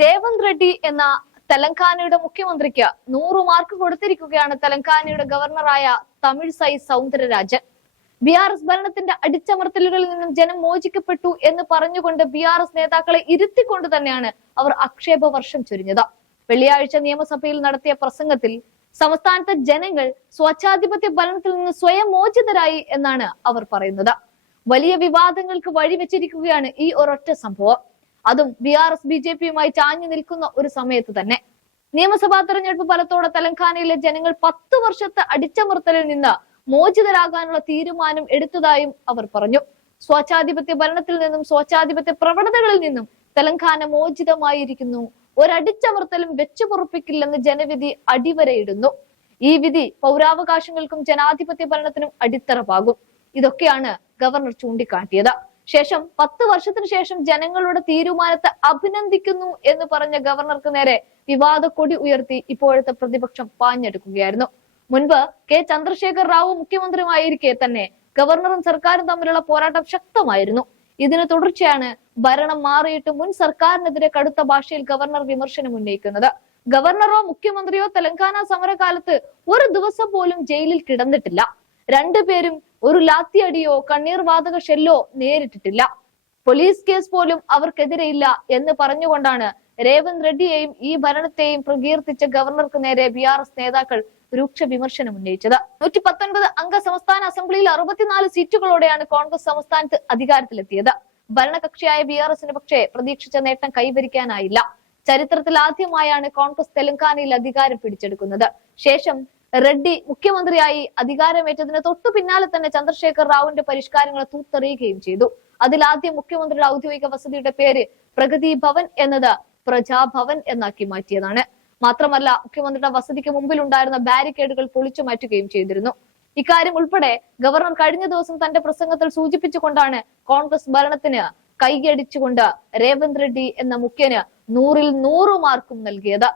രേവന്ത് റെഡ്ഡി എന്ന തെലങ്കാനയുടെ മുഖ്യമന്ത്രിക്ക് 100 മാർക്ക് കൊടുത്തിരിക്കുകയാണ് തെലങ്കാനയുടെ ഗവർണറായ തമിഴ്സൈ സൗന്ദരരാജൻ. ബിആർഎസ് ഭരണത്തിന്റെ അടിച്ചമർത്തലുകളിൽ നിന്നും ജനം മോചിക്കപ്പെട്ടു എന്ന് പറഞ്ഞുകൊണ്ട് ബിആർഎസ് നേതാക്കളെ ഇരുത്തിക്കൊണ്ട് തന്നെയാണ് അവർ ആക്ഷേപ വർഷം ചൊരിഞ്ഞത്. വെള്ളിയാഴ്ച നിയമസഭയിൽ നടത്തിയ പ്രസംഗത്തിൽ സംസ്ഥാനത്തെ ജനങ്ങൾ സ്വച്ഛാധിപത്യ ഭരണത്തിൽ നിന്ന് സ്വയം മോചിതരായി എന്നാണ് അവർ പറയുന്നത്. വലിയ വിവാദങ്ങൾക്ക് വഴിവെച്ചിരിക്കുകയാണ് ഈ ഒരൊറ്റ സംഭവം. അതും ബിആർഎസ് ബിജെപിയുമായി ചാഞ്ഞു നിൽക്കുന്ന ഒരു സമയത്ത് തന്നെ. നിയമസഭാ തെരഞ്ഞെടുപ്പ് ഫലത്തോടെ തെലങ്കാനയിലെ ജനങ്ങൾ 10 വർഷത്തെ അടിച്ചമർത്തലിൽ നിന്ന് മോചിതരാകാനുള്ള തീരുമാനം എടുത്തതായും അവർ പറഞ്ഞു. സ്വച്ഛാധിപത്യ ഭരണത്തിൽ നിന്നും സ്വച്ഛാധിപത്യ പ്രവണതകളിൽ നിന്നും തെലങ്കാന മോചിതമായിരിക്കുന്നു. ഒരടിച്ചമർത്തലും വെച്ചുപൊറുപ്പിക്കില്ലെന്ന് ജനവിധി അടിവരയിടുന്നു. ഈ വിധി പൗരാവകാശങ്ങൾക്കും ജനാധിപത്യ ഭരണത്തിനും അടിത്തറവാകും. ഇതൊക്കെയാണ് ഗവർണർ ചൂണ്ടിക്കാട്ടിയത്. ശേഷം 10 വർഷത്തിന് ശേഷം ജനങ്ങളുടെ തീരുമാനത്തെ അഭിനന്ദിക്കുന്നു എന്ന് പറഞ്ഞ ഗവർണർക്ക് നേരെ വിവാദ കൊടി ഉയർത്തി ഇപ്പോഴത്തെ പ്രതിപക്ഷം പാഞ്ഞെടുക്കുകയായിരുന്നു. മുൻപ് കെ ചന്ദ്രശേഖർ റാവു മുഖ്യമന്ത്രിയുമായിരിക്കെ തന്നെ ഗവർണറും സർക്കാരും തമ്മിലുള്ള പോരാട്ടം ശക്തമായിരുന്നു. ഇതിന് തുടർച്ചയാണ് ഭരണം മാറിയിട്ട് മുൻ സർക്കാരിനെതിരെ കടുത്ത ഭാഷയിൽ ഗവർണർ വിമർശനം ഉന്നയിക്കുന്നത്. ഗവർണറോ മുഖ്യമന്ത്രിയോ തെലങ്കാന സമരകാലത്ത് ഒരു ദിവസം പോലും ജയിലിൽ കിടന്നിട്ടില്ല. രണ്ടുപേരും ഒരു ലാത്തിയടിയോ കണ്ണീർ വാതക ഷെല്ലോ നേരിട്ടിട്ടില്ല. പോലീസ് കേസ് പോലും അവർക്കെതിരെയില്ല എന്ന് പറഞ്ഞുകൊണ്ടാണ് രേവന്ത് റെഡ്ഡിയെയും ഈ ഭരണത്തെയും പ്രകീർത്തിച്ച ഗവർണർക്ക് നേരെ ബിആർഎസ് നേതാക്കൾ രൂക്ഷ വിമർശനം ഉന്നയിച്ചത്. 119 അംഗ സംസ്ഥാന അസംബ്ലിയിൽ 64 സീറ്റുകളോടെയാണ് കോൺഗ്രസ് സംസ്ഥാനത്ത് അധികാരത്തിലെത്തിയത്. ഭരണകക്ഷിയായ ബിആർഎസിന് പക്ഷേ പ്രതീക്ഷിച്ച നേട്ടം കൈവരിക്കാനായില്ല. ചരിത്രത്തിൽ ആദ്യമായാണ് കോൺഗ്രസ് തെലങ്കാനയിൽ അധികാരം പിടിച്ചെടുക്കുന്നത്. ശേഷം റെഡ്ഡി മുഖ്യമന്ത്രിയായി അധികാരമേറ്റതിന് തൊട്ടു പിന്നാലെ തന്നെ ചന്ദ്രശേഖർ റാവുവിന്റെ പരിഷ്കാരങ്ങളെ തൂത്തെറിയുകയും ചെയ്തു. അതിലാദ്യം മുഖ്യമന്ത്രിയുടെ ഔദ്യോഗിക വസതിയുടെ പേര് പ്രഗതി ഭവൻ എന്നത് പ്രജാഭവൻ എന്നാക്കി മാറ്റിയതാണ്. മാത്രമല്ല, മുഖ്യമന്ത്രിയുടെ വസതിക്ക് മുമ്പിൽ ഉണ്ടായിരുന്ന ബാരിക്കേഡുകൾ പൊളിച്ചു മാറ്റുകയും ചെയ്തിരുന്നു. ഇക്കാര്യം ഉൾപ്പെടെ ഗവർണർ കഴിഞ്ഞ ദിവസം തന്റെ പ്രസംഗത്തിൽ സൂചിപ്പിച്ചുകൊണ്ടാണ് കോൺഗ്രസ് ഭരണത്തിന് കൈയടിച്ചുകൊണ്ട് രേവന്ത് റെഡ്ഡി എന്ന മുഖ്യന് 100ൽ 100 മാർക്കും നൽകിയത്.